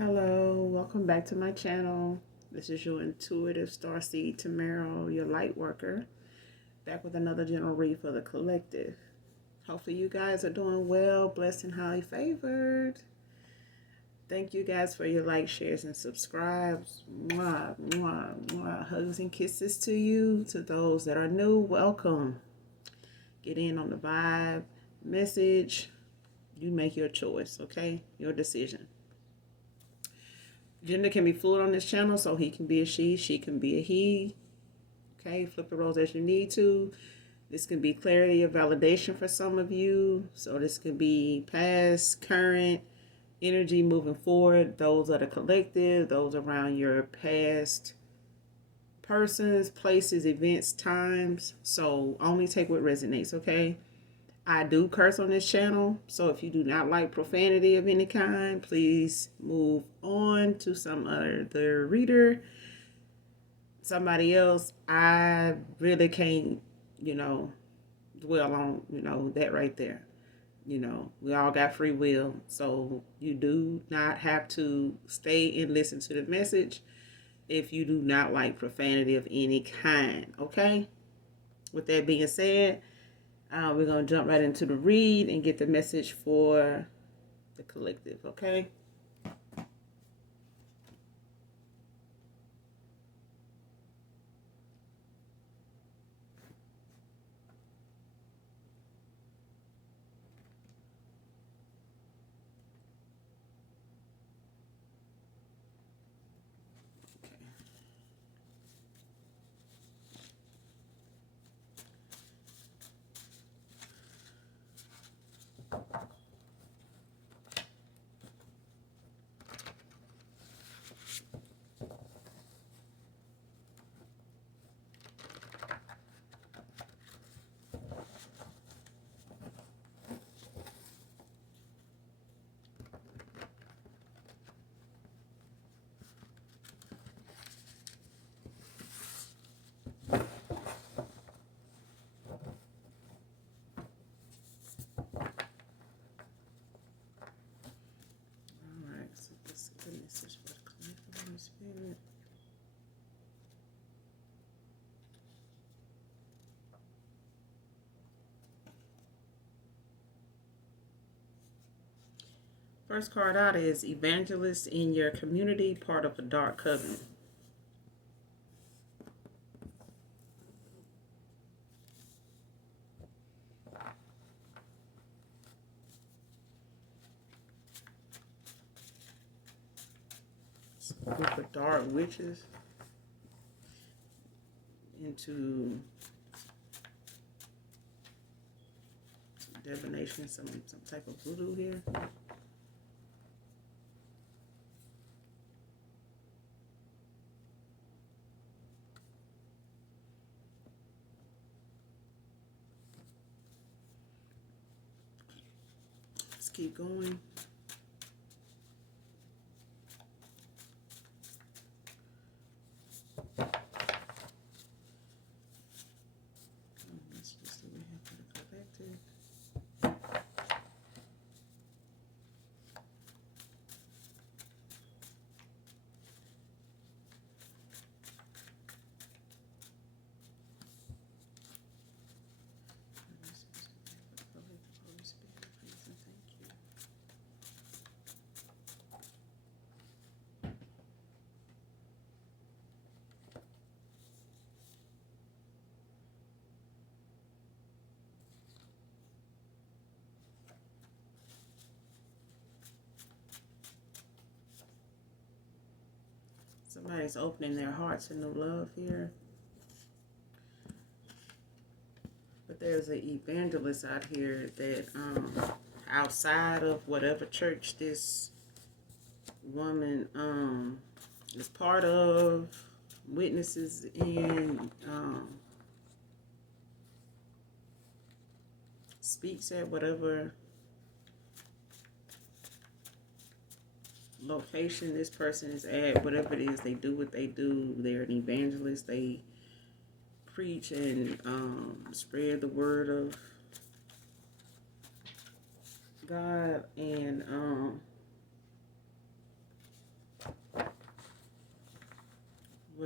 Hello, welcome back to my channel. This is your intuitive starseed Tamara, your light worker, back with another general read for the collective. Hopefully you guys are doing well, blessed and highly favored. Thank you guys for your likes, shares, and subscribes. Mwah, mwah, mwah. Hugs and kisses to you. To those that are new, welcome. Get in on the vibe, message. You make your choice, okay? Your decision. Gender can be fluid on this channel, so he can be a she can be a he. Okay, flip the roles as you need to. This can be clarity or validation for some of you. So this could be past, current, energy moving forward. Those are the collective, those around your past persons, places, events, times. So only take what resonates, okay? I do curse on this channel, so if you do not like profanity of any kind, please move on to some other reader, somebody else. I really can't, dwell on, that right there. We all got free will, so you do not have to stay and listen to the message if you do not like profanity of any kind, okay? With that being said, we're going to jump right into the read and get the message for the collective, okay? Alright, so this is the message for the collective Holy Spirit. First card out is evangelist in your community, part of a dark covenant. It's a group of dark witches into some divination, some type of voodoo here. Let's keep going. Let's just see what we have for the collective. Holy Spirit, please and thank you. Somebody's opening their hearts to new love here. But there's an evangelist out here that outside of whatever church this woman is part of, witnesses in, speaks at whatever location this person is at, whatever it is they do what they do. They're an evangelist. They preach and spread the word of God, and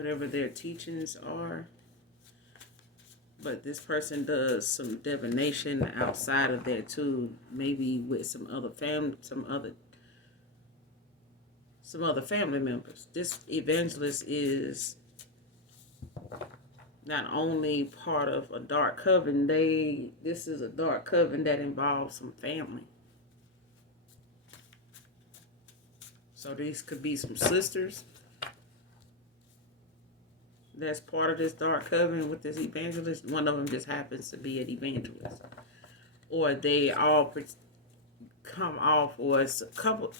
whatever their teachings are. But this person does some divination outside of that too, maybe with some other family members. This evangelist is not only part of a dark coven, this is a dark coven that involves some family. So these could be some sisters that's part of this dark coven with this evangelist. One of them just happens to be an evangelist. Or they all come off, or it's a couple.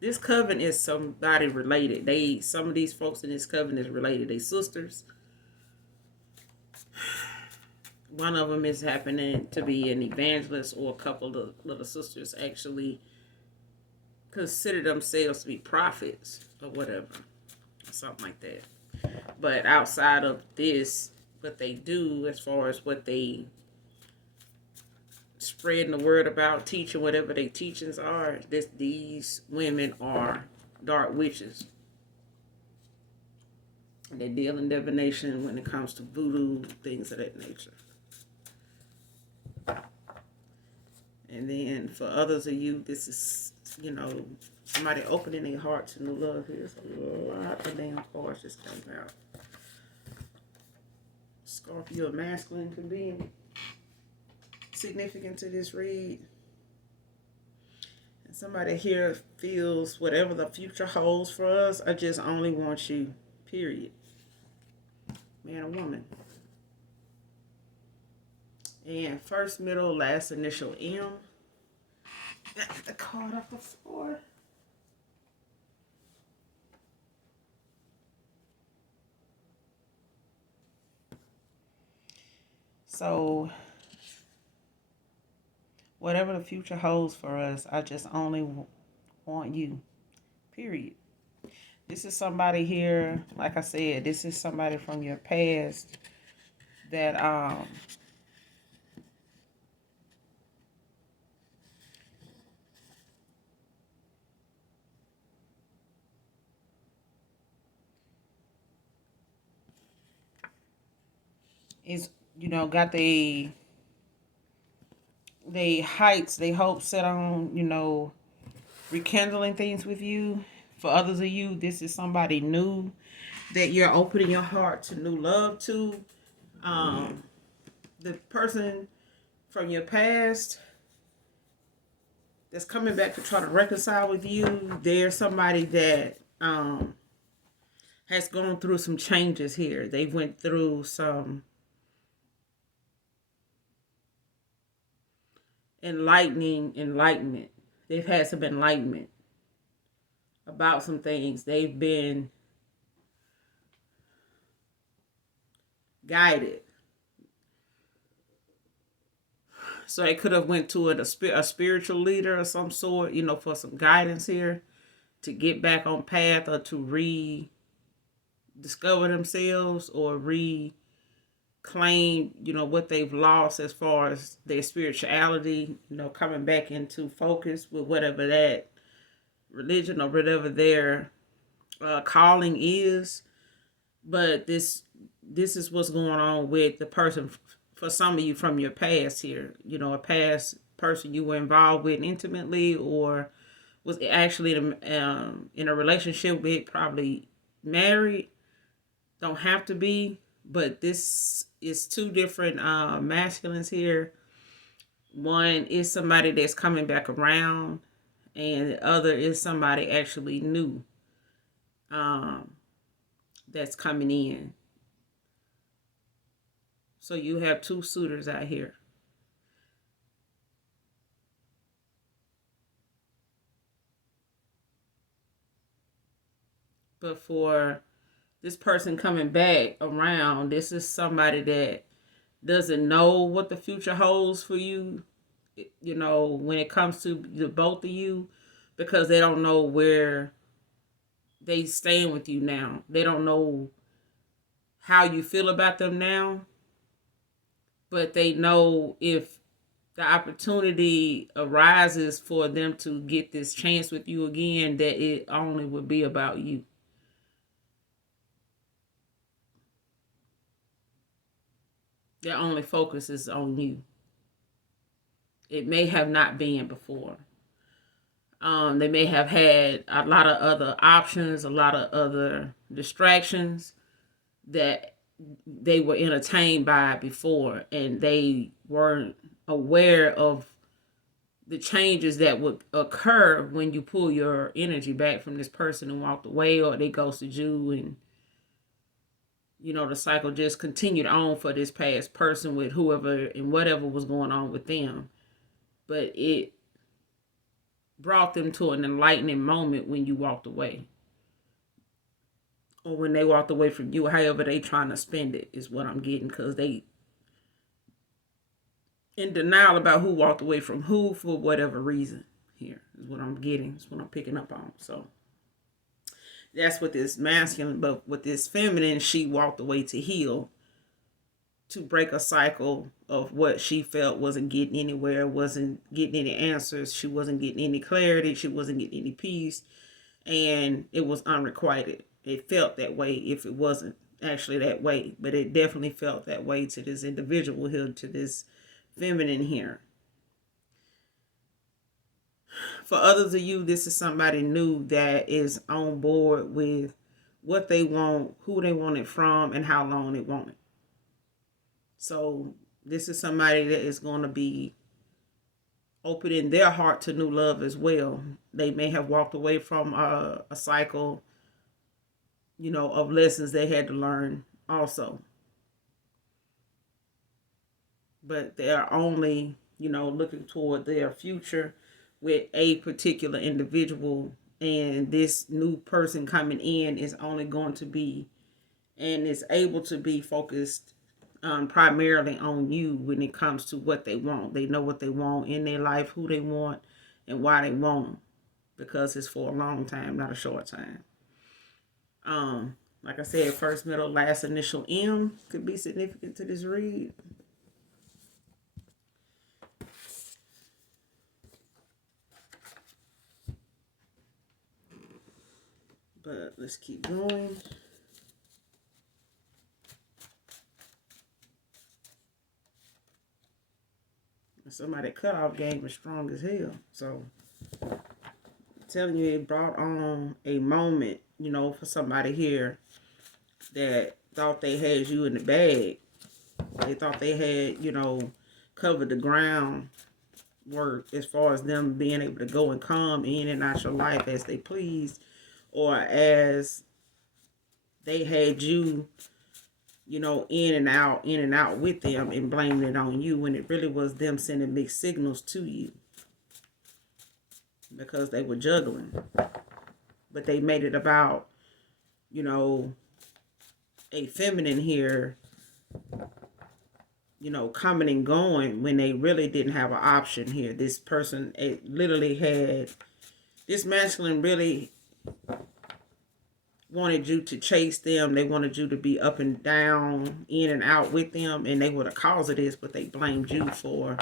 This coven is somebody related. Some of these folks in this coven is related. They sisters. One of them is happening to be an evangelist, or a couple of little sisters actually consider themselves to be prophets or whatever, or something like that. But outside of this, what they do as far as what they spreading the word about, teaching whatever their teachings are, these women are dark witches. And they deal in divination when it comes to voodoo, things of that nature. And then for others of you, this is, somebody opening their heart to new love here. So a lot of damn cards just came out. Scorpio masculine can be significant to this read. And somebody here feels whatever the future holds for us, I just only want you, period. Man or woman. And first, middle, last initial M. Got the card off the floor. So, whatever the future holds for us, I just only want you, period. This is somebody here, like I said, this is somebody from your past that is, got they heights, they hope set on, rekindling things with you. For others of you, this is somebody new that you're opening your heart to new love to. The person from your past that's coming back to try to reconcile with you, they're somebody that has gone through some changes here. They went through some enlightenment. They've had some enlightenment about some things. They've been guided. So they could have went to a spiritual leader of some sort, for some guidance here to get back on path, or to rediscover themselves, or reclaim, what they've lost as far as their spirituality, coming back into focus with whatever that religion or whatever their calling is. But this is what's going on with the person, for some of you from your past here, a past person you were involved with intimately, or was actually in a relationship with, probably married. Don't have to be, but this is two different masculines here. One is somebody that's coming back around, and the other is somebody actually new that's coming in. So you have two suitors out here. But for this person coming back around, this is somebody that doesn't know what the future holds for you, when it comes to the both of you, because they don't know where they stand with you now. They don't know how you feel about them now, but they know if the opportunity arises for them to get this chance with you again, that it only would be about you. Their only focus is on you. It may have not been before. They may have had a lot of other options, a lot of other distractions that they were entertained by before, and they weren't aware of the changes that would occur when you pull your energy back from this person and walked away, or they ghosted you, and the cycle just continued on for this past person with whoever and whatever was going on with them. But it brought them to an enlightening moment when you walked away, or when they walked away from you. However they trying to spend it is what I'm getting, because they in denial about who walked away from who for whatever reason. Here is what I'm getting. Is what I'm picking up on. So that's what this masculine, but with this feminine, she walked away to heal, to break a cycle of what she felt wasn't getting anywhere, wasn't getting any answers. She wasn't getting any clarity. She wasn't getting any peace. And it was unrequited. It felt that way if it wasn't actually that way. But it definitely felt that way to this individual here, to this feminine here. For others of you, this is somebody new that is on board with what they want, who they want it from, and how long they want it. So this is somebody that is going to be opening their heart to new love as well. They may have walked away from a cycle, of lessons they had to learn also. But they're only, looking toward their future with a particular individual. And this new person coming in is only going to be, and is able to be focused primarily on you when it comes to what they want. They know what they want in their life, who they want, and why they want them, because it's for a long time, not a short time. Like I said, first, middle, last initial M could be significant to this read. But let's keep going. Somebody cutoff game was strong as hell. So I'm telling you, it brought on a moment, for somebody here that thought they had you in the bag. They thought they had, covered the ground work as far as them being able to go and come in and out your life as they please, or as they had you, in and out with them, and blaming it on you, when it really was them sending mixed signals to you, because they were juggling. But they made it about, a feminine here, coming and going, when they really didn't have an option here. This person, it literally had, this masculine really wanted you to chase them. They wanted you to be up and down, in and out with them, and they were the cause of this, but they blamed you for,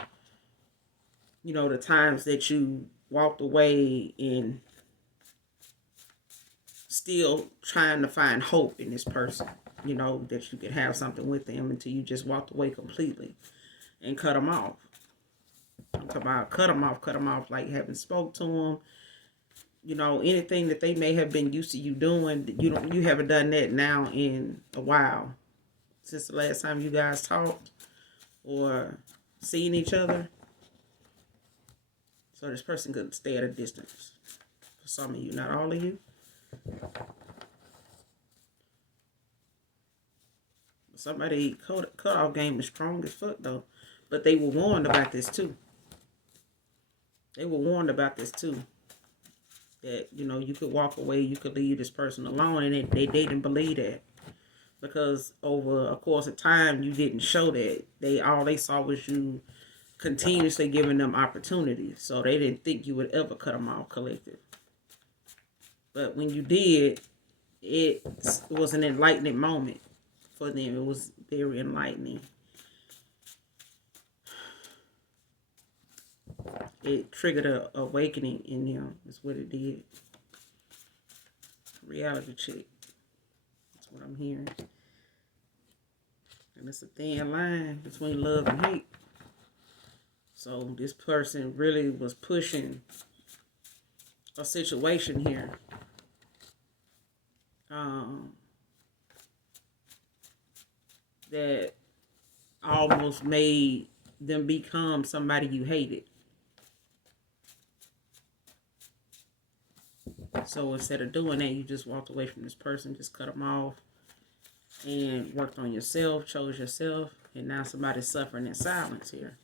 the times that you walked away, and still trying to find hope in this person, that you could have something with them, until you just walked away completely and cut them off. I'm talking about cut them off like you haven't spoke to them. Anything that they may have been used to you doing, you haven't done that now in a while, since the last time you guys talked or seen each other. So this person could stay at a distance. For some of you, not all of you. Somebody cut off game is strong as fuck though. But they were warned about this too. That, you could walk away, you could leave this person alone, and they didn't believe that. Because over a course of time, you didn't show that. All they saw was you continuously giving them opportunities. So they didn't think you would ever cut them off collective. But when you did, it was an enlightening moment for them. It was very enlightening. It triggered an awakening in them. That's what it did. Reality check. That's what I'm hearing. And it's a thin line between love and hate. So this person really was pushing a situation here. That almost made them become somebody you hated. So instead of doing that, you just walked away from this person, just cut them off, and worked on yourself, chose yourself, and now somebody's suffering in silence here.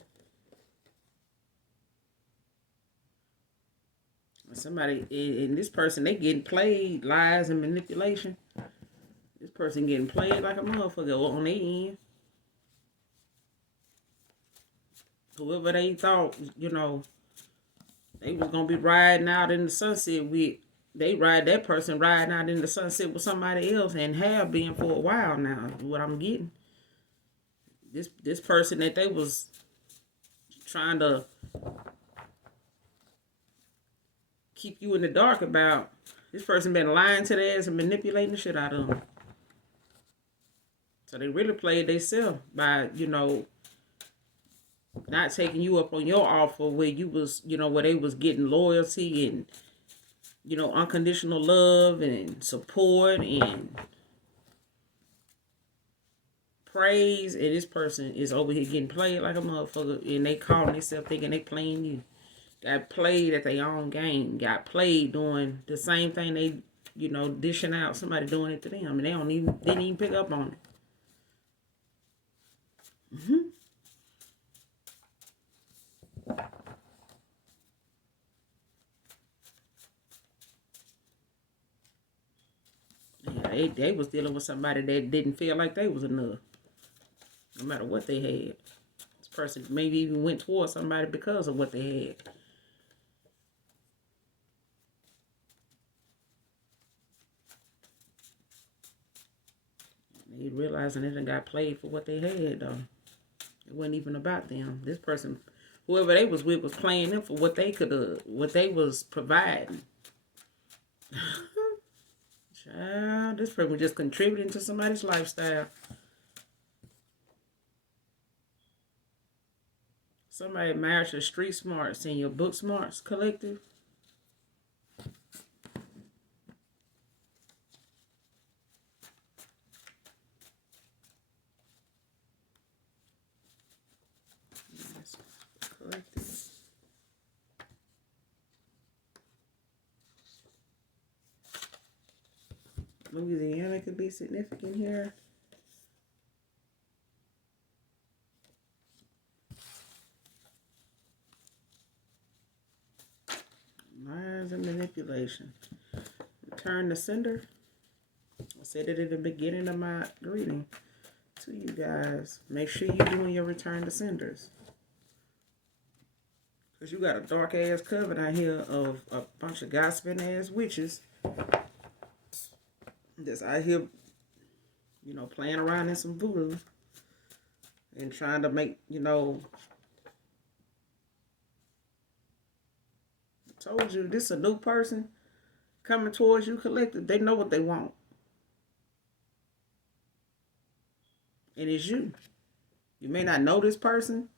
Somebody, and this person, they getting played, lies and manipulation. This person getting played like a motherfucker on their end. Whoever they thought, they was going to be riding out in the sunset with, they ride that person riding out in the sunset with somebody else and have been for a while now, what I'm getting. This person that they was trying to keep you in the dark about, this person been lying to their ass and manipulating the shit out of them. So they really played themselves by, not taking you up on your offer where you was, where they was getting loyalty and, unconditional love and support and praise. And this person is over here getting played like a motherfucker, and they calling themselves thinking they playing you. Got played at their own game. Got played doing the same thing they, dishing out somebody doing it to them, and they didn't even pick up on it. Yeah, they was dealing with somebody that didn't feel like they was enough, no matter what they had. This person maybe even went towards somebody because of what they had. They realizing they done got played for what they had, though. It wasn't even about them. This person, whoever they was with, was playing them for what they what they was providing. Child, this person was just contributing to somebody's lifestyle. Somebody admires your street smarts and your book smarts collective. Louisiana could be significant here. Lies and manipulation. Return to sender. I said it at the beginning of my greeting to you guys. Make sure you're doing your return to senders. Because you got a dark ass coven out here of a bunch of gossiping ass witches that's out here, playing around in some voodoo and trying to make, I told you, this is a new person coming towards you collective. They know what they want. And it's you. You may not know this person.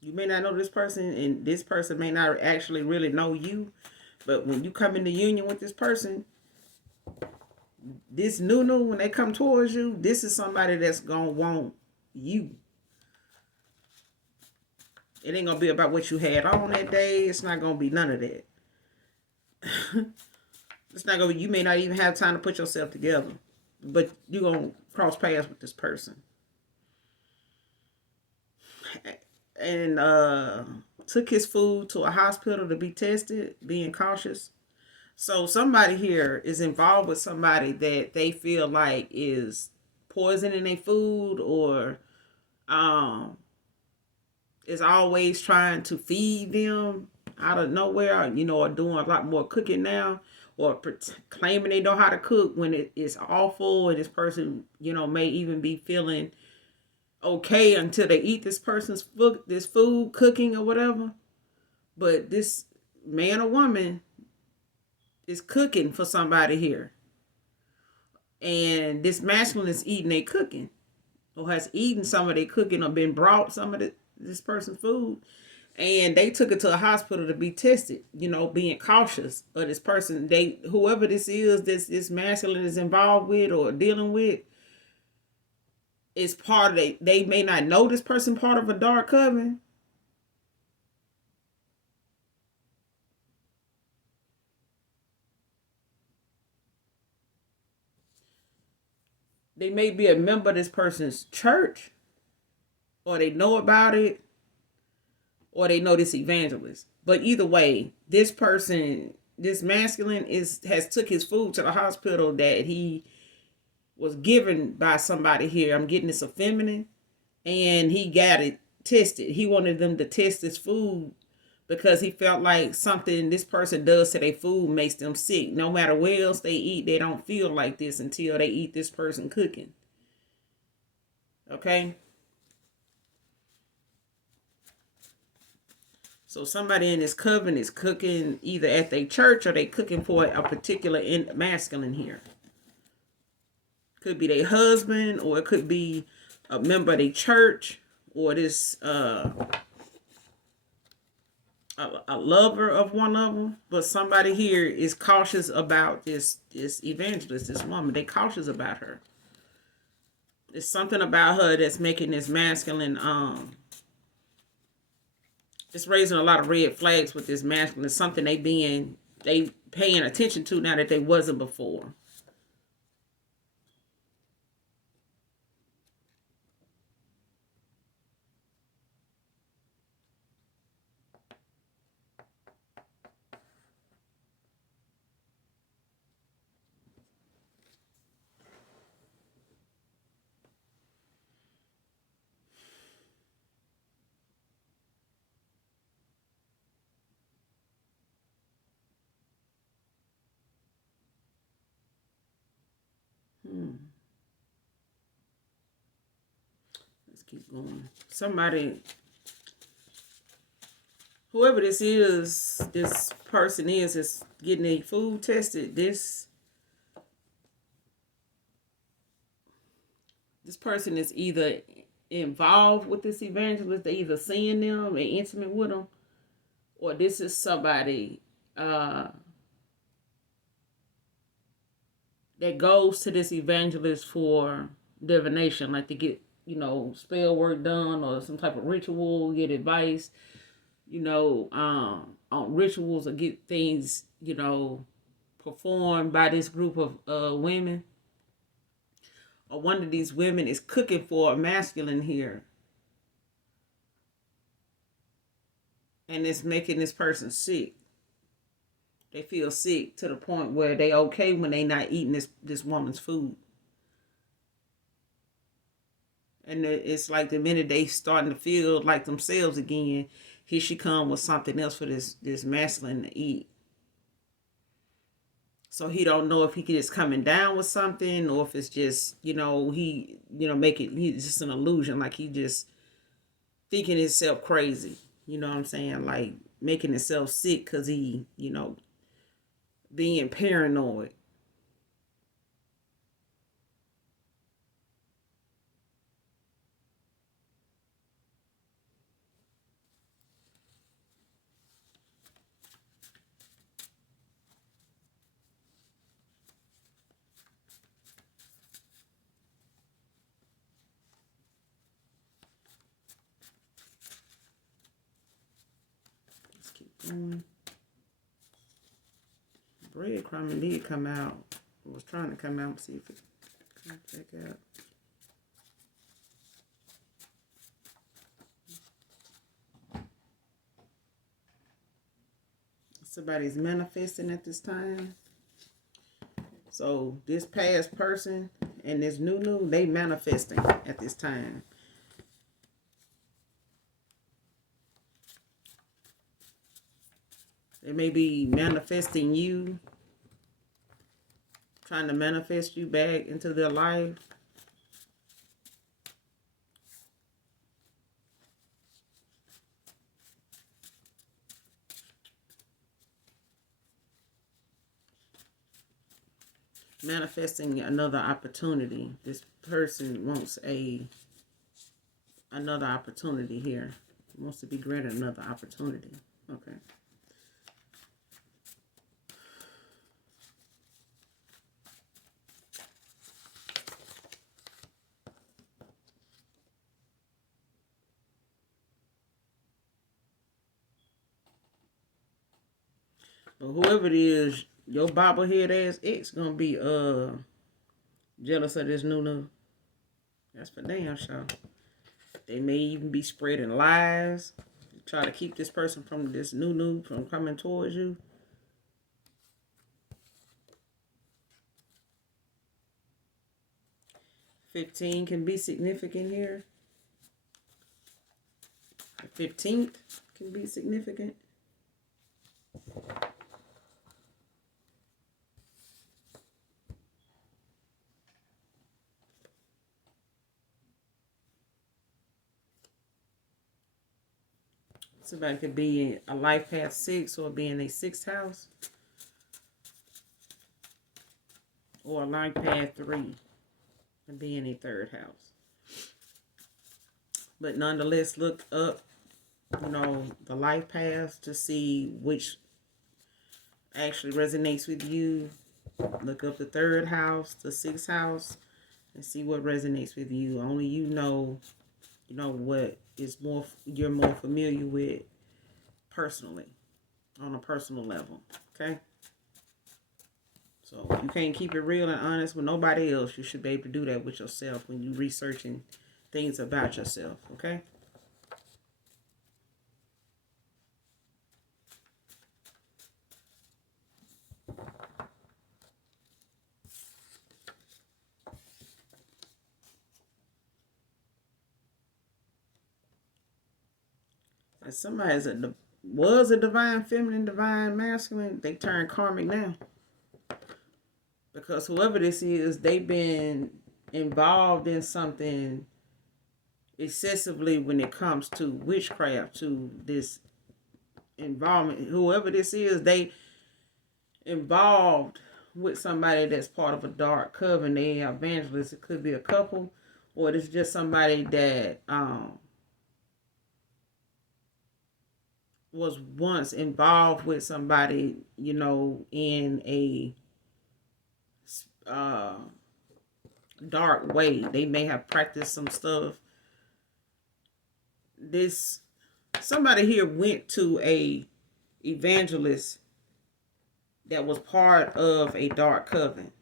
You may not know this person, and this person may not actually really know you. But when you come into union with this person, this new, when they come towards you, this is somebody that's going to want you. It ain't going to be about what you had on that day. It's not going to be none of that. It's not going to be, you may not even have time to put yourself together. But you're going to cross paths with this person. And took his food to a hospital to be tested, being cautious. So somebody here is involved with somebody that they feel like is poisoning their food or is always trying to feed them out of nowhere, or doing a lot more cooking now, or claiming they know how to cook when it is awful, and this person, may even be feeling okay until they eat this person's food cooking or whatever. But this man or woman is cooking for somebody here. and this masculine is eating their cooking, or has eaten some of their cooking, or been brought some of this person's food, and they took it to a hospital to be tested, being cautious of this person. Whoever this is, this masculine is involved with or dealing with, is part of they may not know this person part of a dark coven. They may be a member of this person's church, or they know about it, or they know this evangelist. But either way, this person, this masculine, has took his food to the hospital that he was given by somebody here. I'm getting this a feminine, and he got it tested. He wanted them to test this food because he felt like something this person does to their food makes them sick. No matter where else they eat, they don't feel like this until they eat this person cooking. Okay? So somebody in this coven is cooking either at their church, or they cooking for a particular masculine here. Could be their husband, or it could be a member of their church, or this a lover of one of them. But somebody here is cautious about this evangelist, this woman. They cautious about her. There's something about her that's making this masculine it's raising a lot of red flags with this masculine. It's something they paying attention to now that they wasn't before. Let's keep going. Somebody, whoever this person is getting their food tested. This person is either involved with this evangelist, they either seeing them and intimate with them, or this is somebody that goes to this evangelist for divination, like to get, spell work done, or some type of ritual, get advice, on rituals, or get things, performed by this group of women. Or one of these women is cooking for a masculine here, and it's making this person sick. They feel sick to the point where they okay when they not eating this woman's food. And it's like the minute they starting to feel like themselves again, here she come with something else for this masculine to eat. So he don't know if he just coming down with something, or if it's just, he, he's just an illusion, like he just thinking himself crazy. You know what I'm saying? Like making himself sick because he, being paranoid. Let's keep going. Breadcrumb did come out. I was trying to come out and see if it comes back out. Somebody's manifesting at this time. So this past person and this new, they manifesting at this time. They may be manifesting you, trying to manifest you back into their life. manifesting another opportunity. This person wants another opportunity here. Wants to be granted another opportunity. Okay. But whoever it is, your bobblehead ass ex gonna be jealous of this new. That's for damn sure. They may even be spreading lies, try to keep this person from this new from coming towards you. $15 can be significant here. The 15th can be significant. Somebody could be in a life path 6 or be in a 6th house. Or a life path 3 and be in a 3rd house. But nonetheless, look up, the life paths to see which actually resonates with you. Look up the 3rd house, the 6th house, and see what resonates with you. Only you know what is you're more familiar with personally, on a personal level. Okay? So you can't keep it real and honest with nobody else. You should be able to do that with yourself when you're researching things about yourself. Okay? And somebody was a divine feminine, divine masculine, they turn karmic now. Because whoever this is, they've been involved in something excessively when it comes to witchcraft, to this involvement. Whoever this is, they involved with somebody that's part of a dark coven. They evangelists. It could be a couple, or it's just somebody that was once involved with somebody, in a dark way. They may have practiced some stuff. Somebody here went to a evangelist that was part of a dark coven,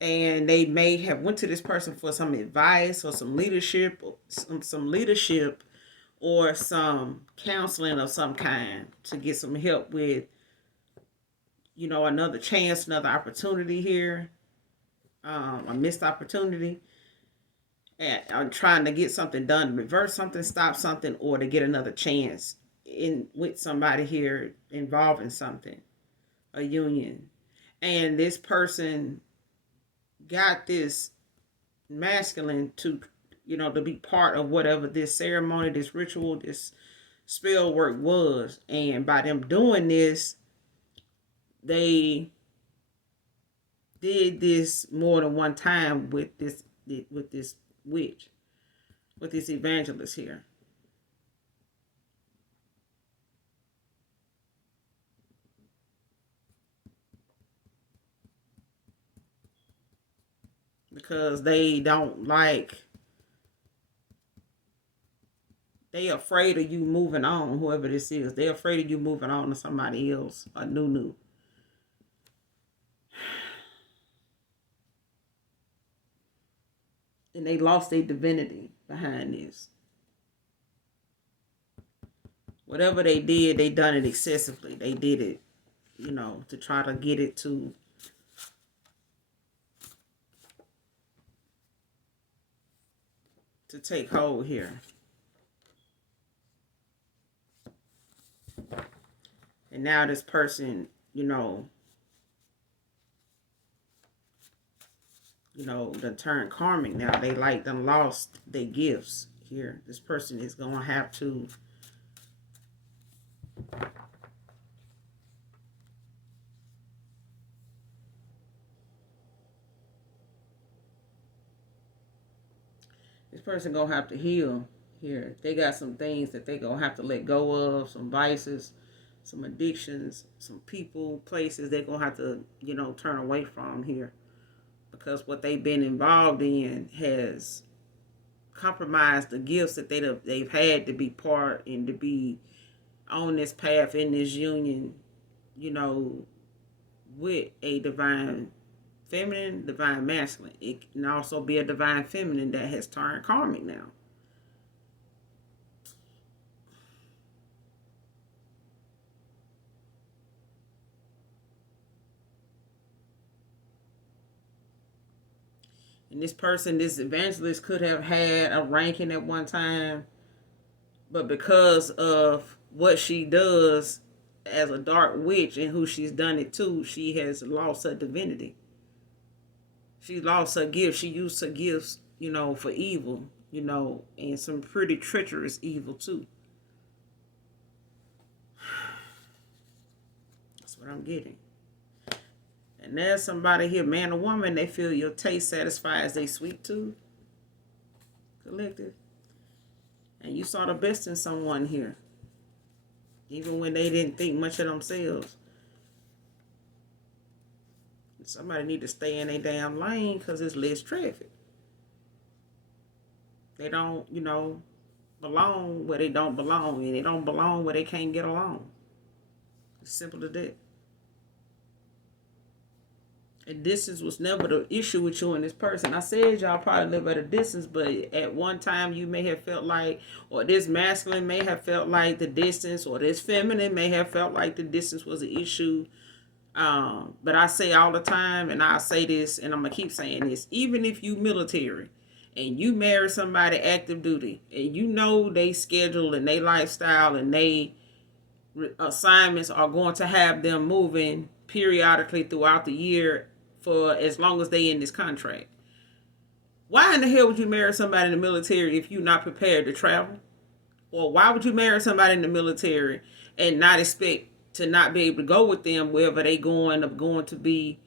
and they may have went to this person for some advice or some leadership, or some counseling of some kind to get some help with, another chance, another opportunity here, a missed opportunity. And I'm trying to get something done, reverse something, stop something, or to get another chance with somebody here involved in something, a union. And this person got this masculine to be part of whatever this ceremony, this ritual, this spell work was. And by them doing this, they did this more than one time with this witch, with this evangelist here. Because they afraid of you moving on, whoever this is. They're afraid of you moving on to somebody else, a new. And they lost their divinity behind this. Whatever they did, they done it excessively. They did it, to try to get it to take hold here. And now this person, the turn karmic now. They done lost their gifts here. This person is going to have to person gonna have to heal here. They got some things that they gonna have to let go of, some vices, some addictions, some people, places they're gonna have to, turn away from here. Because what they've been involved in has compromised the gifts that they've had to be part and to be on this path in this union, with a divine feminine, divine masculine. It can also be a divine feminine that has turned karmic now. And this person, this evangelist, could have had a ranking at one time, but because of what she does as a dark witch and who she's done it to, she has lost her divinity. She lost her gifts. She used her gifts, for evil, and some pretty treacherous evil too. That's what I'm getting. And there's somebody here, man or woman, they feel your taste satisfies their sweet tooth. Collective. And you saw the best in someone here. Even when they didn't think much of themselves. Somebody need to stay in their damn lane because it's less traffic. They don't, belong where they don't belong. And they don't belong where they can't get along. It's simple as that. And distance was never the issue with you and this person. I said y'all probably live at a distance, but at one time you may have felt like, or this masculine may have felt like the distance, or this feminine may have felt like the distance was an issue. But I say all the time, and I'll say this, and I'm going to keep saying this, even if you military, and you marry somebody active duty, and they schedule and they lifestyle and they assignments are going to have them moving periodically throughout the year for as long as they in this contract. Why in the hell would you marry somebody in the military if you're not prepared to travel? Or why would you marry somebody in the military and not expect to not be able to go with them wherever they going to be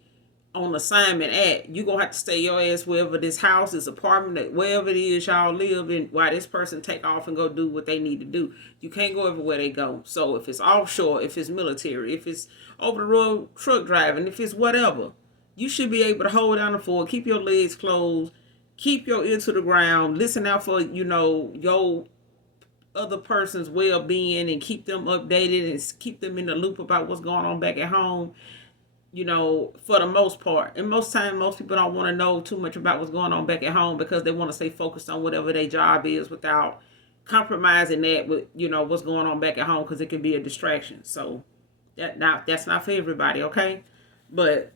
on assignment at? You gonna have to stay your ass wherever this house, this apartment, wherever it is y'all live in, while this person take off and go do what they need to do. You can't go everywhere they go. So if it's offshore, if it's military, if it's over the road truck driving, if it's whatever, you should be able to hold down the fort, keep your legs closed, keep your ear to the ground, listen out for, your other person's well-being, and keep them updated and keep them in the loop about what's going on back at home, for the most part. And most time, most people don't want to know too much about what's going on back at home because they want to stay focused on whatever their job is without compromising that with, what's going on back at home, because it can be a distraction. So that's not for everybody, okay? But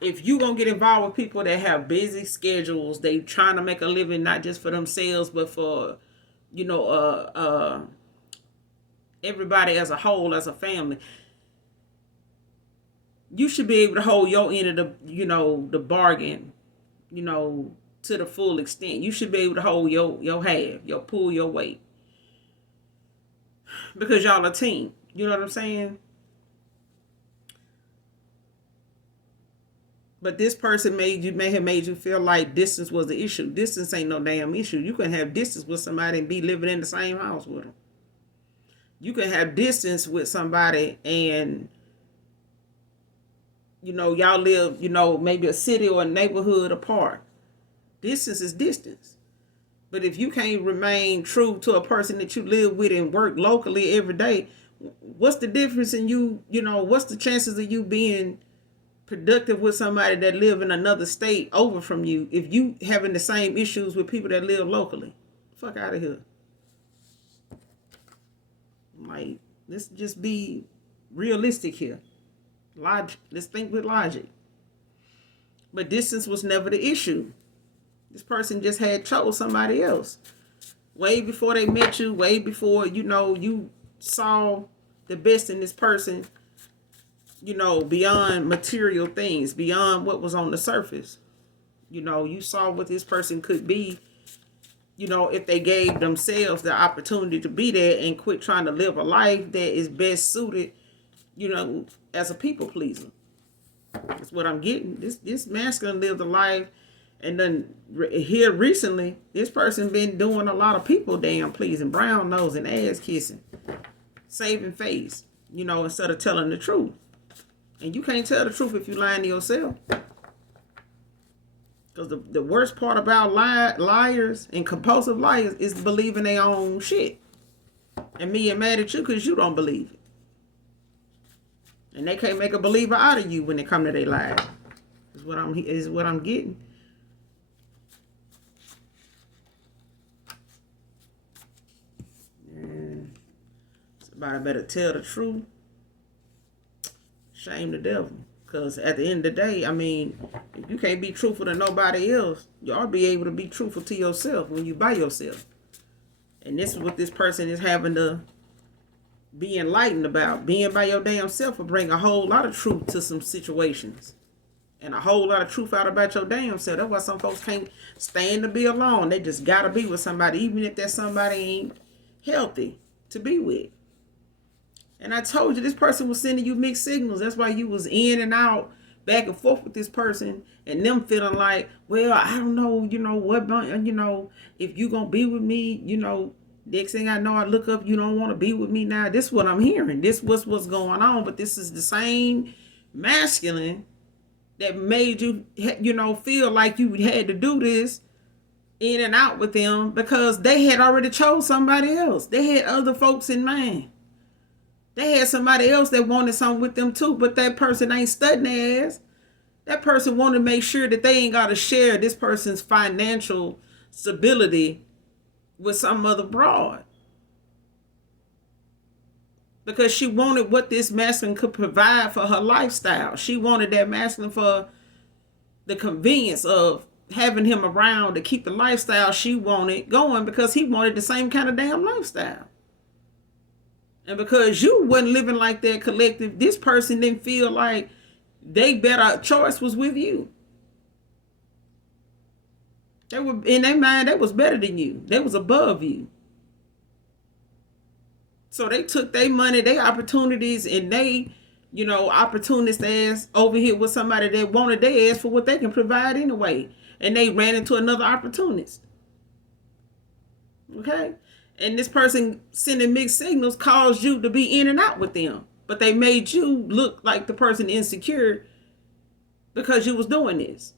if you gonna get involved with people that have busy schedules, they trying to make a living not just for themselves but for everybody as a whole, as a family, you should be able to hold your end of the bargain, to the full extent. You should be able to hold your half, pull your weight, because y'all a team. You know what I'm saying? But this person may have made you feel like distance was the issue. Distance ain't no damn issue. You can have distance with somebody and be living in the same house with them. You can have distance with somebody and, y'all live, maybe a city or a neighborhood apart. Distance is distance. But if you can't remain true to a person that you live with and work locally every day, what's the difference in what's the chances of you being productive with somebody that live in another state over from you if you having the same issues with people that live locally? Fuck out of here. Like, let's just be realistic here. Let's think with logic. But distance was never the issue. This person just had chose somebody else way before they met you, way before you saw the best in this person, beyond material things, beyond what was on the surface. You saw what this person could be, if they gave themselves the opportunity to be there and quit trying to live a life that is best suited, as a people pleaser. That's what I'm getting. This masculine lived a life And then here recently, this person been doing a lot of people damn pleasing, brown nose and ass kissing, saving face, instead of telling the truth. And you can't tell the truth if you lying to yourself. Because the worst part about liars and compulsive liars is believing their own shit. And me and mad at you because you don't believe it. And they can't make a believer out of you when they come to their lies. Is what I'm getting. And somebody better tell the truth. Shame the devil. Because at the end of the day, I mean, if you can't be truthful to nobody else, you ought to be able to be truthful to yourself when you by yourself. And this is what this person is having to be enlightened about. Being by your damn self will bring a whole lot of truth to some situations. And a whole lot of truth out about your damn self. That's why some folks can't stand to be alone. They just got to be with somebody, even if that somebody ain't healthy to be with. And I told you this person was sending you mixed signals. That's why you was in and out, back and forth with this person, and them feeling like, well, I don't know, what, if you gonna be with me, next thing I know, I look up, you don't want to be with me now. This is what I'm hearing. This was what's going on. But this is the same masculine that made you, feel like you had to do this in and out with them because they had already chose somebody else. They had other folks in mind. They had somebody else that wanted something with them too, but that person ain't studying their ass. That person wanted to make sure that they ain't got to share this person's financial stability with some other broad. Because she wanted what this masculine could provide for her lifestyle. She wanted that masculine for the convenience of having him around to keep the lifestyle she wanted going because he wanted the same kind of damn lifestyle. And because you wasn't living like that collective, this person didn't feel like they better choice was with you. They were in their mind, they was better than you. They was above you. So they took their money, their opportunities, and they, opportunist ass over here with somebody that wanted their ass for what they can provide anyway. And they ran into another opportunist. Okay? And this person sending mixed signals caused you to be in and out with them. But they made you look like the person insecure because you was doing this.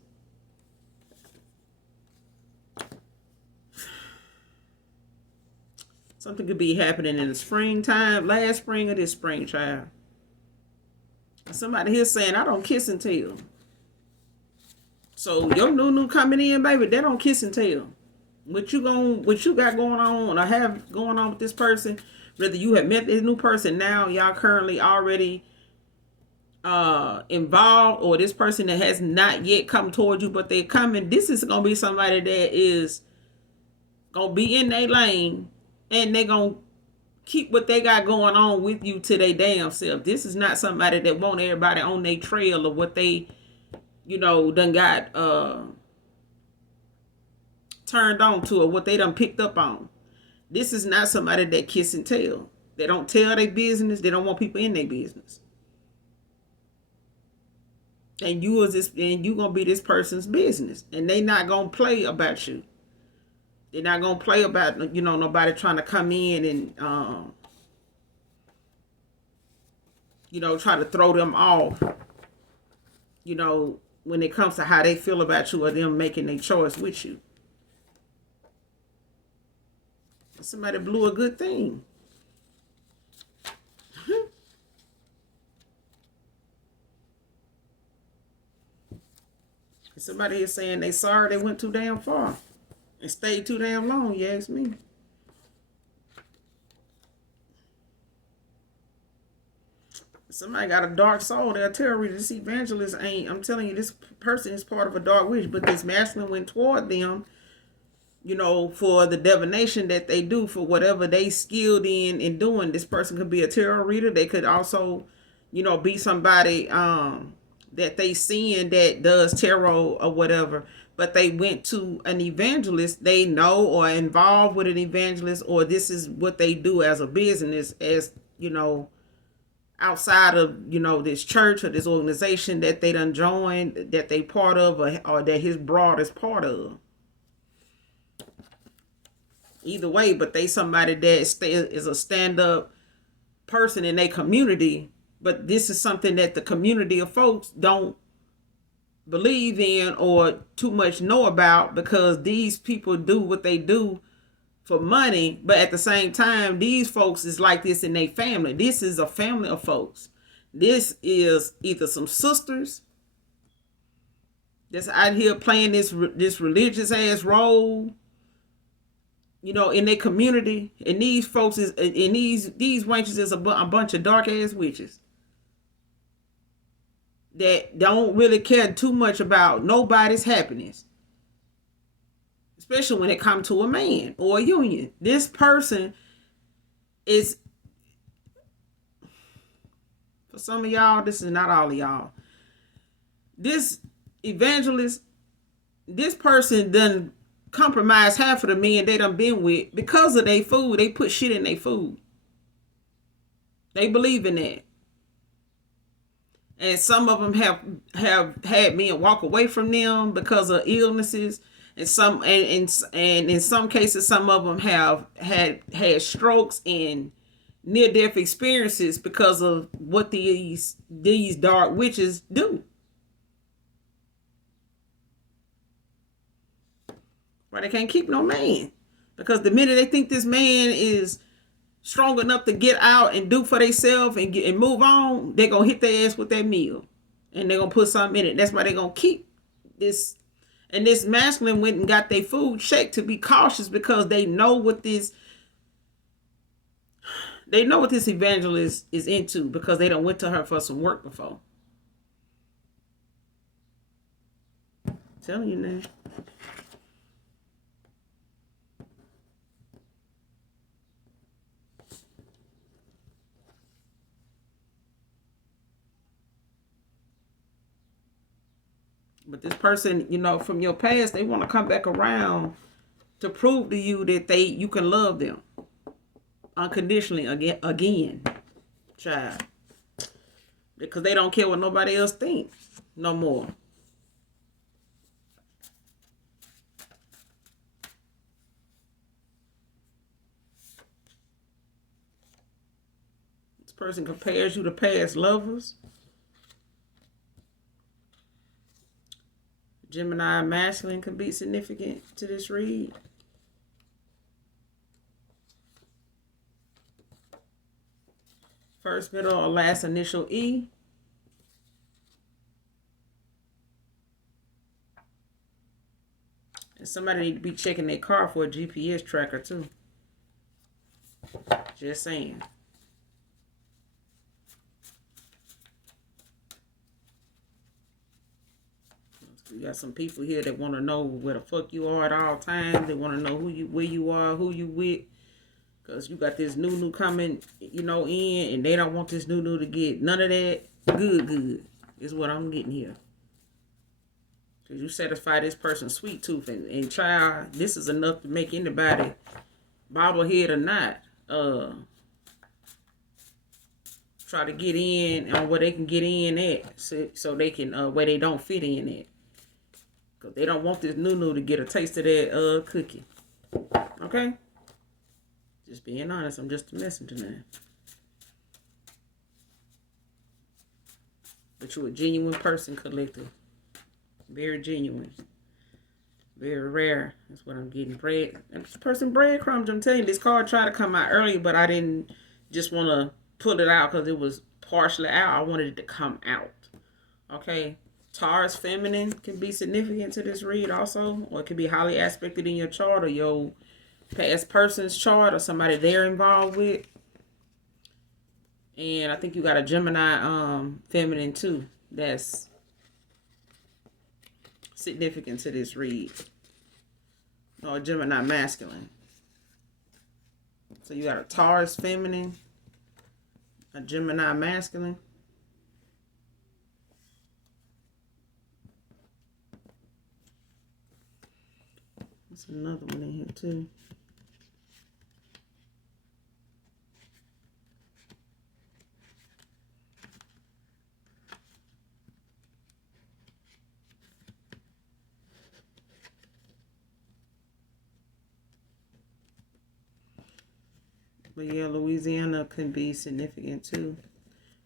Something could be happening in the springtime, last spring or this spring, child. Somebody here saying, I don't kiss and tell. So your new coming in, baby, they don't kiss and tell. What you got going on or have going on with this person, whether you have met this new person now, y'all currently already involved, or this person that has not yet come towards you, but they're coming. This is gonna be somebody that is gonna be in their lane, and they're gonna keep what they got going on with you to their damn self. This is not somebody that want everybody on their trail of what they, done got turned on to or what they done picked up on. This is not somebody that kiss and tell. They don't tell their business. They don't want people in their business. And you gonna be this person's business. And they not gonna play about you. They're not gonna play about, nobody trying to come in and try to throw them off. When it comes to how they feel about you or them making a choice with you. Somebody blew a good thing. Somebody is saying they sorry they went too damn far and stayed too damn long, you ask me. Somebody got a dark soul. They're a tarot reader. This evangelist ain't. I'm telling you, this person is part of a dark witch, but this masculine went toward them, for the divination that they do, for whatever they skilled in doing. This person could be a tarot reader. They could also, be somebody that they seeing that does tarot or whatever. But they went to an evangelist they know or involved with an evangelist, or this is what they do as a business, as, outside of, this church or this organization that they done joined, that they part of, or that his broad is part of. Either way, but they somebody that is a stand-up person in their community. But this is something that the community of folks don't believe in or too much know about, because these people do what they do for money. But at the same time, these folks is like this in their family. This is a family of folks. This is either some sisters that's out here playing this religious ass role, in their community, and these folks is, and these wenches is a bunch of dark ass witches that don't really care too much about nobody's happiness, especially when it comes to a man or a union. This person is, for some of y'all, this is not all of y'all. This evangelist, this person done compromise half of the men they done been with because of their food. They put shit in their food. They believe in that. And some of them have had men walk away from them because of illnesses, and some and in some cases some of them have had strokes and near death experiences because of what these dark witches do. Why they can't keep no man? Because the minute they think this man is strong enough to get out and do for themselves and move on, they're going to hit their ass with that meal. And they're going to put something in it. That's why they're going to keep this. And this masculine went and got their food checked to be cautious, because they know what this evangelist is into, because they done went to her for some work before. I'm telling you now. But this person, from your past, they want to come back around to prove to you that you can love them unconditionally again, child. Because they don't care what nobody else thinks no more. This person compares you to past lovers. Gemini masculine can be significant to this read. First, middle, or last initial E. And somebody need to be checking their car for a GPS tracker too. Just saying. You got some people here that want to know where the fuck you are at all times. They want to know where you are, who you with. Because you got this new coming, in, and they don't want this new to get none of that. Good is what I'm getting here. Because you satisfy this person's sweet tooth, and child, this is enough to make anybody, bobblehead or not, try to get in on where they can get in at, so they can, where they don't fit in at. Because they don't want this new to get a taste of that cookie. Okay? Just being honest, I'm just a messenger now. But you're a genuine person, collective. Very genuine. Very rare. That's what I'm getting. This person breadcrumbs. I'm telling you, this card tried to come out earlier, but I didn't just want to pull it out because it was partially out. I wanted it to come out. Okay? Taurus feminine can be significant to this read also, or it can be highly aspected in your chart or your past person's chart or somebody they're involved with. And I think you got a Gemini feminine too. That's significant to this read. Or Gemini masculine. So you got a Taurus feminine, a Gemini masculine. There's another one in here too. But yeah, Louisiana can be significant too.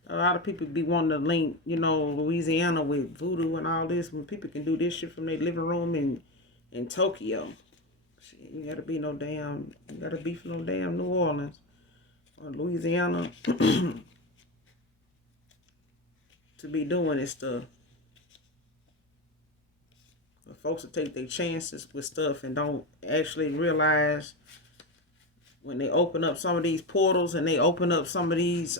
A lot of people be wanting to link, Louisiana with voodoo and all this when people can do this shit from their living room in Tokyo. Shit, you gotta be from no damn New Orleans or Louisiana to be doing this stuff. But folks will take their chances with stuff and don't actually realize when they open up some of these portals and they open up some of these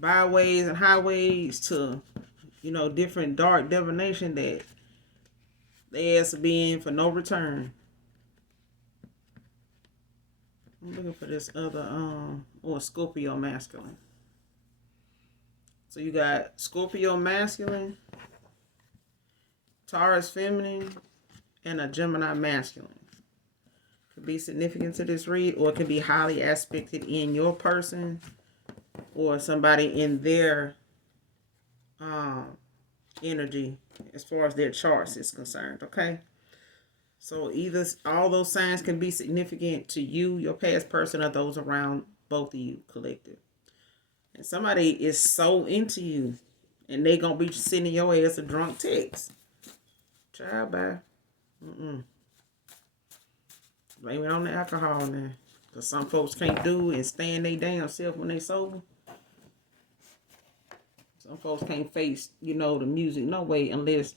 byways and highways to, different dark divination that they ass to be in for no return. I'm looking for this other or Scorpio masculine. So you got Scorpio masculine, Taurus feminine, and a Gemini masculine. Could be significant to this read, or it can be highly aspected in your person or somebody in their energy as far as their charts is concerned, okay? So either all those signs can be significant to you, your past person, or those around both of you collective. And somebody is so into you and they gonna be sending your ass a drunk text. Child, bye. Blame it on the alcohol now. Because some folks can't do and stand their damn self when they sober. Some folks can't face, the music no way unless,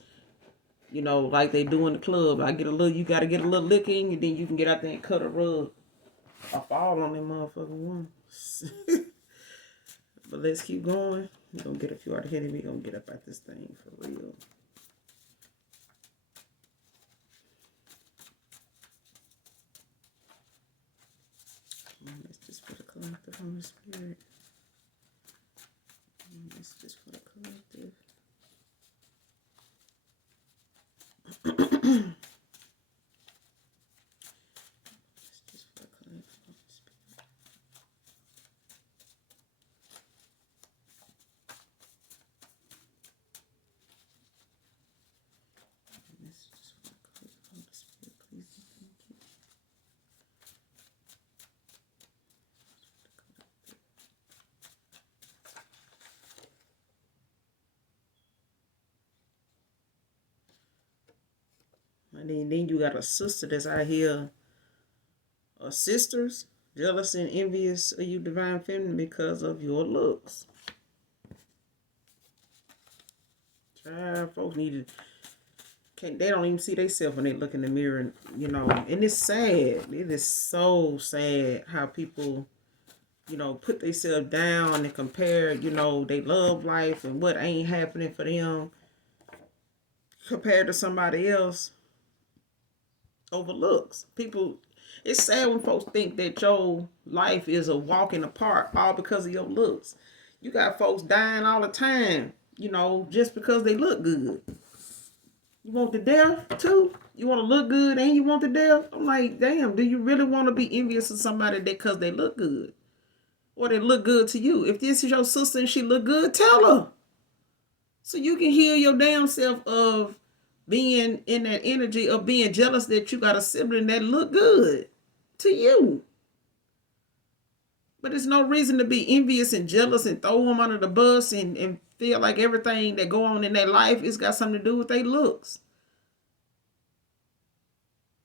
like they do in the club. You got to get a little liquor in, and then you can get out there and cut a rug. I fall on that motherfucking one. But let's keep going. We're going to get a few out of here and we're going to get up at this thing for real. It's just for the collective, Holy Spirit. It's just for the collective. It's just for the collective, Holy Spirit. It's just for the collective, Holy Spirit, please and thank you. And then you got a sister that's out here, or sisters, jealous and envious of you, divine feminine, because of your looks. Child, folks need to, they don't even see themselves when they look in the mirror, and it's sad. It is so sad how people, put themselves down and compare, their love life and what ain't happening for them compared to somebody else. Overlooks. People, it's sad when folks think that your life is a walk in the park all because of your looks. You got folks dying all the time, just because they look good. You want the death too? You want to look good and you want the death? I'm like, damn, do you really want to be envious of somebody that because they look good? Or they look good to you? If this is your sister and she look good, tell her. So you can heal your damn self of being in that energy of being jealous that you got a sibling that look good to you. But there's no reason to be envious and jealous and throw them under the bus and feel like everything that go on in their life has got something to do with their looks.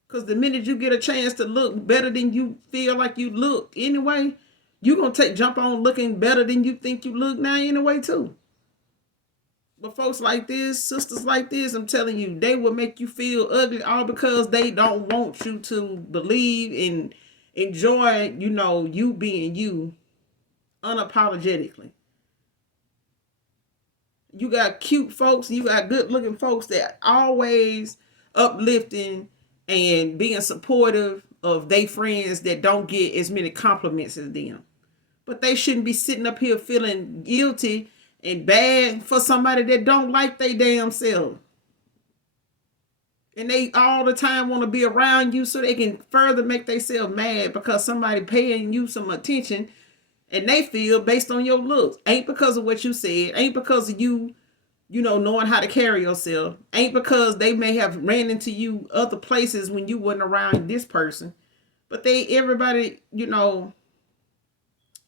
Because the minute you get a chance to look better than you feel like you look anyway, you're going to jump on looking better than you think you look now anyway too. But folks like this, sisters like this, I'm telling you, they will make you feel ugly all because they don't want you to believe and enjoy, you being you unapologetically. You got cute folks, you got good looking folks that always uplifting and being supportive of their friends that don't get as many compliments as them. But they shouldn't be sitting up here feeling guilty and bad for somebody that don't like they damn self. And they all the time want to be around you so they can further make themselves mad because somebody paying you some attention and they feel based on your looks. Ain't because of what you said. Ain't because of you, knowing how to carry yourself. Ain't because they may have ran into you other places when you wasn't around this person. But everybody,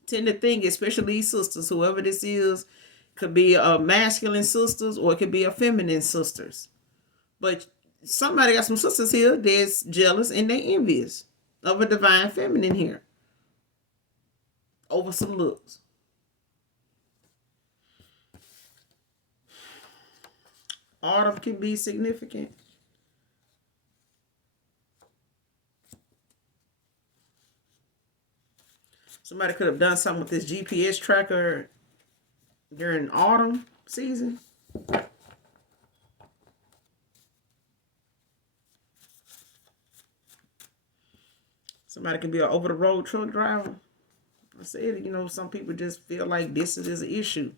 tend to think, especially these sisters, whoever this is, could be a masculine sisters or it could be a feminine sisters. But somebody got some sisters here that's jealous and they envious of a divine feminine here over some looks. Autumn can be significant. Somebody could have done something with this GPS tracker during autumn season. Somebody can be an over-the-road truck driver. I said, some people just feel like distance is an issue.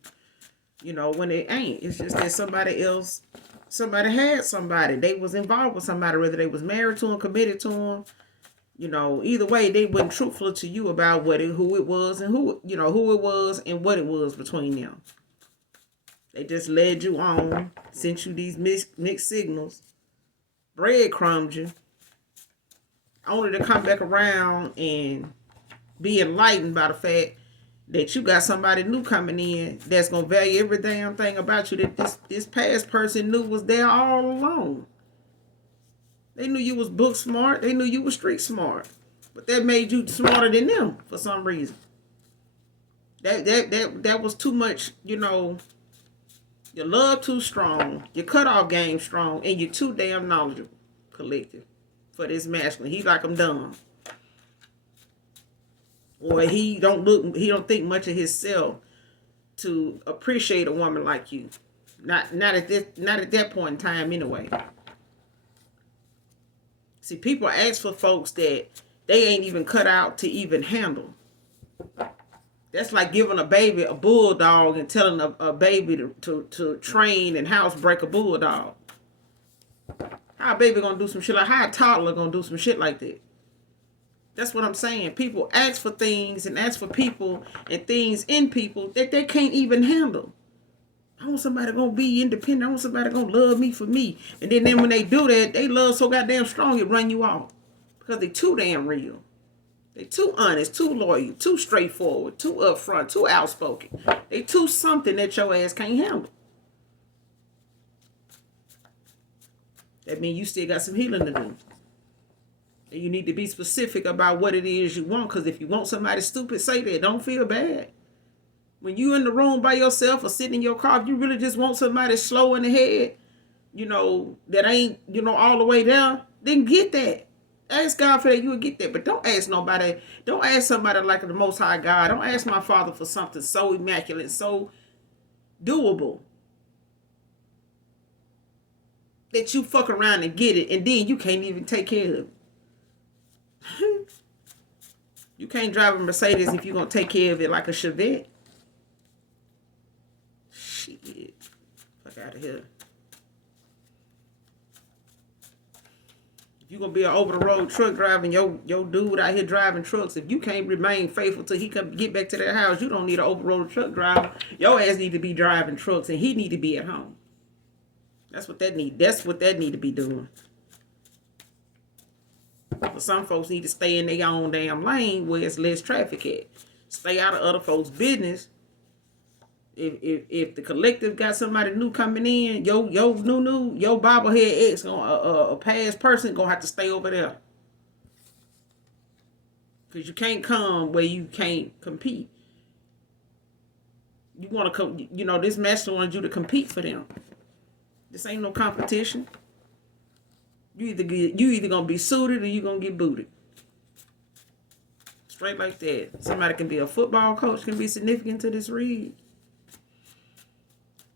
When it ain't. It's just that somebody had somebody. They was involved with somebody, whether they was married to them, committed to them. Either way, they wasn't truthful to you about who it was and who it was and what it was between them. They just led you on, sent you these mixed signals, breadcrumbed you, only to come back around and be enlightened by the fact that you got somebody new coming in that's gonna value every damn thing about you that this past person knew was there all along. They knew you was book smart. They knew you was street smart, but that made you smarter than them for some reason. That was too much. Your love too strong, your cutoff game strong, and you're too damn knowledgeable, collective, for this masculine. He like I'm dumb. Or he don't think much of himself to appreciate a woman like you. Not at that point in time anyway. See, people ask for folks that they ain't even cut out to even handle. That's like giving a baby a bulldog and telling a baby to train and housebreak a bulldog. How a baby gonna do some shit like how a toddler gonna do some shit like that? That's what I'm saying. People ask for things and ask for people and things in people that they can't even handle. I want somebody gonna be independent. I want somebody gonna love me for me. And then when they do that, they love so goddamn strong it run you off. Because they too damn real. They too honest, too loyal, too straightforward, too upfront, too outspoken. They too something that your ass can't handle. That means you still got some healing to do. And you need to be specific about what it is you want. Because if you want somebody stupid, say that. Don't feel bad. When you in the room by yourself or sitting in your car, if you really just want somebody slow in the head, that ain't, all the way down, then get that. Ask God for that, you will get that. But don't ask nobody. Don't ask somebody like the Most High God. Don't ask my Father for something so immaculate, so doable, that you fuck around and get it, and then you can't even take care of it. You can't drive a Mercedes if you're going to take care of it like a Chevette. Shit. Fuck out of here. If you're going to be an over-the-road truck driver and your dude out here driving trucks, if you can't remain faithful till he come get back to that house, you don't need an over-the-road truck driver. Your ass need to be driving trucks and he need to be at home. That's what that need to be doing. But some folks need to stay in their own damn lane where it's less traffic at. Stay out of other folks' business. If the collective got somebody new coming in, your bobblehead ex, a past person gonna have to stay over there. Cause you can't come where you can't compete. You wanna come, this master wants you to compete for them. This ain't no competition. You either gonna be suited or you gonna get booted. Straight like that. Somebody can be a football coach, can be significant to this read.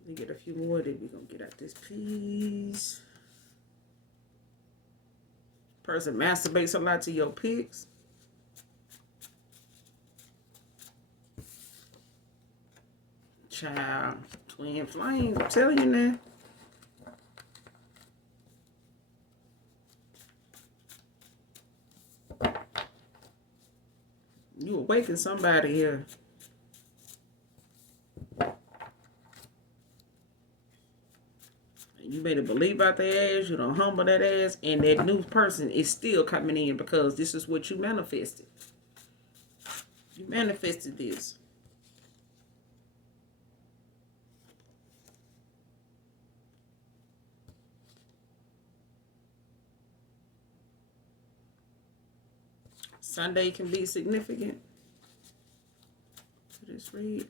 Let me get a few more, then we're gonna get out this piece. Person masturbates a lot to your pics. Child, twin flames, I'm telling you now. You awaken somebody here. You made a believe out their ass, you don't humble that ass, and that new person is still coming in because this is what you manifested. You manifested this. Sunday can be significant. Let's read. It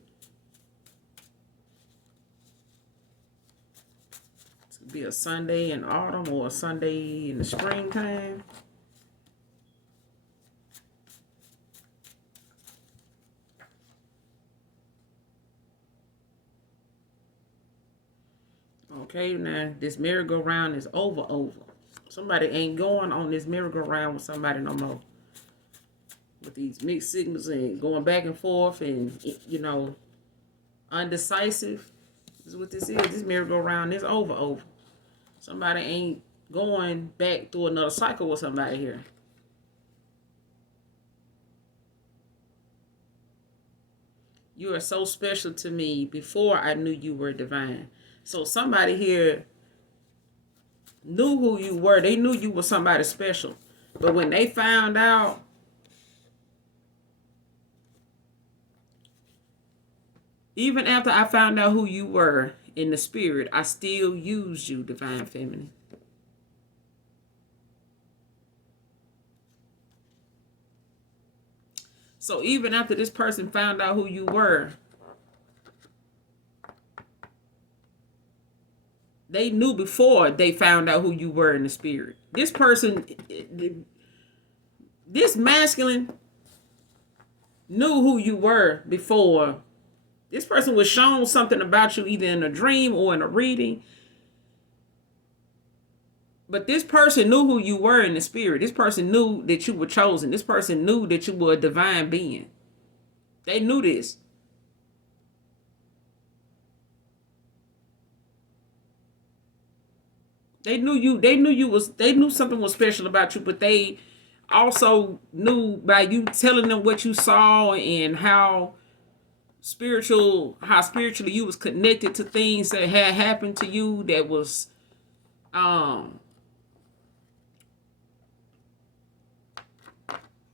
could be a Sunday in autumn or a Sunday in the springtime. Okay, now this merry-go-round is over. Somebody ain't going on this merry-go-round with somebody no more. With these mixed signals and going back and forth and, you know, undecisive. This is what this is. This merry-go-round is over. Somebody ain't going back through another cycle with somebody here. You are so special to me before I knew you were divine. So somebody here knew who you were. They knew you were somebody special. But when they found out, even after I found out who you were in the spirit, I still used you, divine feminine. So even after this person found out who you were, they knew before they found out who you were in the spirit. This person, this masculine knew who you were before. This person was shown something about you either in a dream or in a reading. But this person knew who you were in the spirit. This person knew that you were chosen. This person knew that you were a divine being. They knew this. They knew something was special about you, but they also knew by you telling them what you saw and how spiritually you was connected to things that had happened to you that was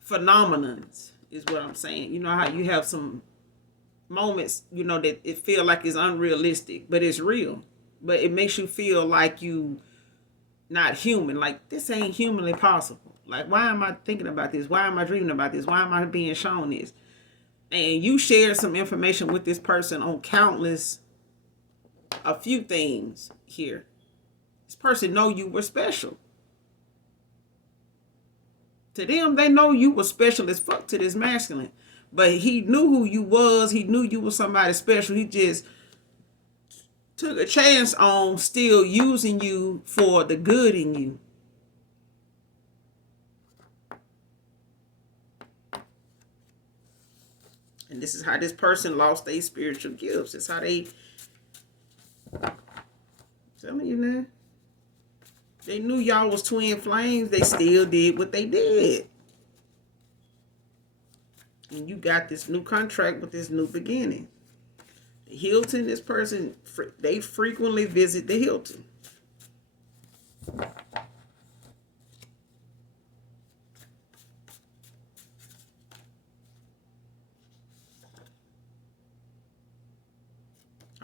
phenomenons is what I'm saying. You know how you have some moments, you know, that it feel like it's unrealistic, but it's real. But it makes you feel like you not human. Like, this ain't humanly possible. Like, why am I thinking about this? Why am I dreaming about this? Why am I being shown this? And you shared some information with this person on a few things here. This person know you were special. To them, they know you were special as fuck to this masculine. But he knew who you was. He knew you were somebody special. He just took a chance on still using you for the good in you. And this is how this person lost their spiritual gifts. It's how they, telling you now. They knew y'all was twin flames. They still did what they did. And you got this new contract with this new beginning. The Hilton, this person, they frequently visit the Hilton.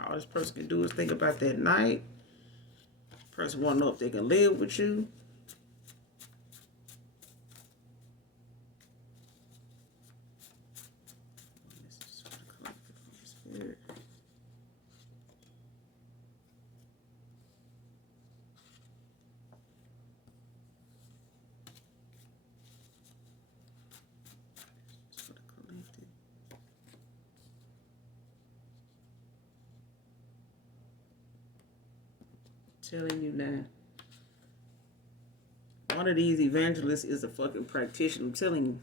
All this person can do is think about that night. Person want to know if they can live with you. Telling you now. One of these evangelists is a fucking practitioner. I'm telling you.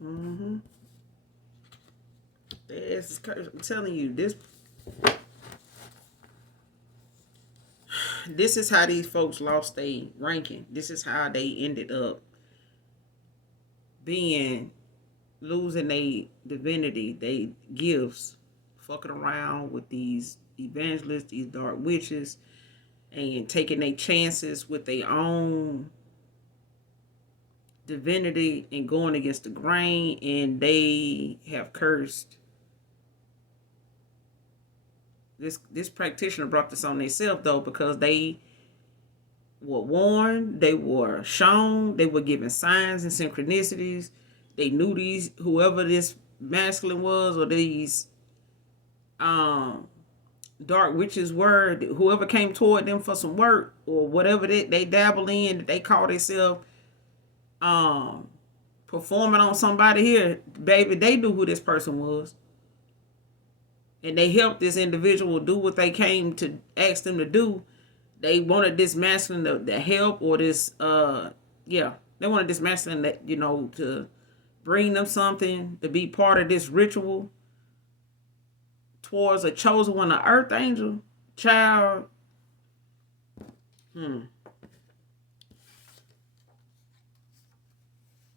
I'm telling you, this is how these folks lost their ranking. This is how they ended up losing their divinity, their gifts, fucking around with these evangelists, these dark witches, and taking their chances with their own divinity and going against the grain, and they have cursed. This practitioner brought this on themselves though, because they were warned, they were shown, they were given signs and synchronicities. They knew these, whoever this masculine was, or these dark witches were, whoever came toward them for some work or whatever they dabble in, that they call themselves performing on somebody here, baby, they knew who this person was. And they helped this individual do what they came to ask them to do. They wanted this masculine to help, or this they wanted this masculine that, to bring them something, to be part of this ritual towards a chosen one, an earth angel child.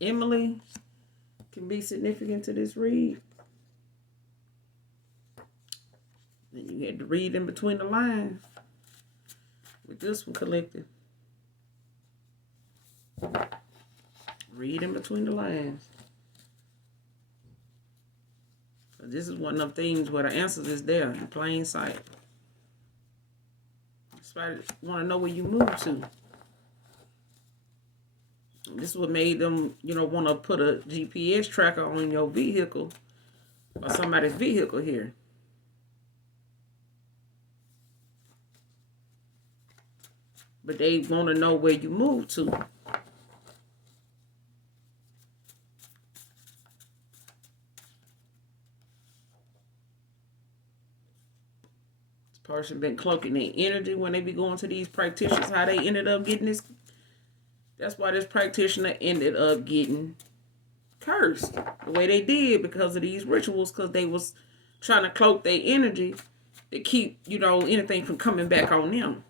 Emily can be significant to this read. And you had to read in between the lines with this one, collective. Read in between the lines. So this is one of them themes where the answers is there in plain sight. Somebody want to know where you move to. This is what made them, want to put a GPS tracker on your vehicle or somebody's vehicle here. But they want to know where you move to. This person been cloaking their energy when they be going to these practitioners. How they ended up getting this. That's why this practitioner ended up getting cursed the way they did, because of these rituals, because they was trying to cloak their energy to keep, anything from coming back on them.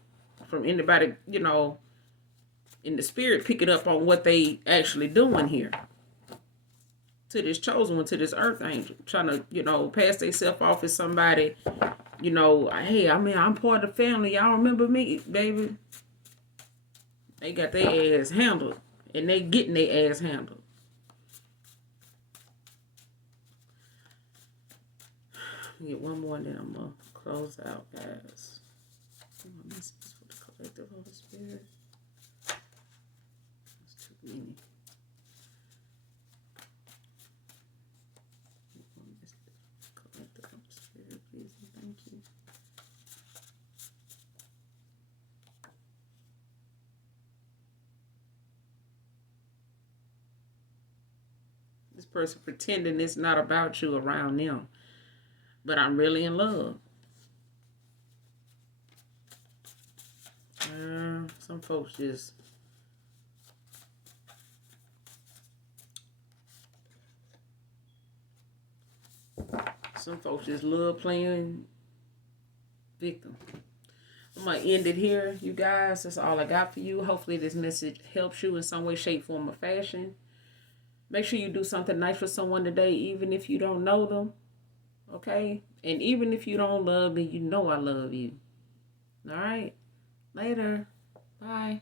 From anybody, in the spirit picking up on what they actually doing here. To this chosen one, to this earth angel. Trying to, pass themselves off as somebody, hey, I'm part of the family. Y'all remember me, baby? They got their ass handled. And they getting their ass handled. Get one more and then I'm going to close out, guys. Messages for the collective Holy Spirit. That's too many. Collective Holy Spirit, please and thank you. This person pretending it's not about you around them, but I'm really in love. Some folks just love playing victim. I'm going to end it here, you guys. That's all I got for you. Hopefully this message helps you in some way, shape, form, or fashion. Make sure you do something nice for someone today, even if you don't know them. Okay? And even if you don't love me, you know I love you. All right? Later. Bye.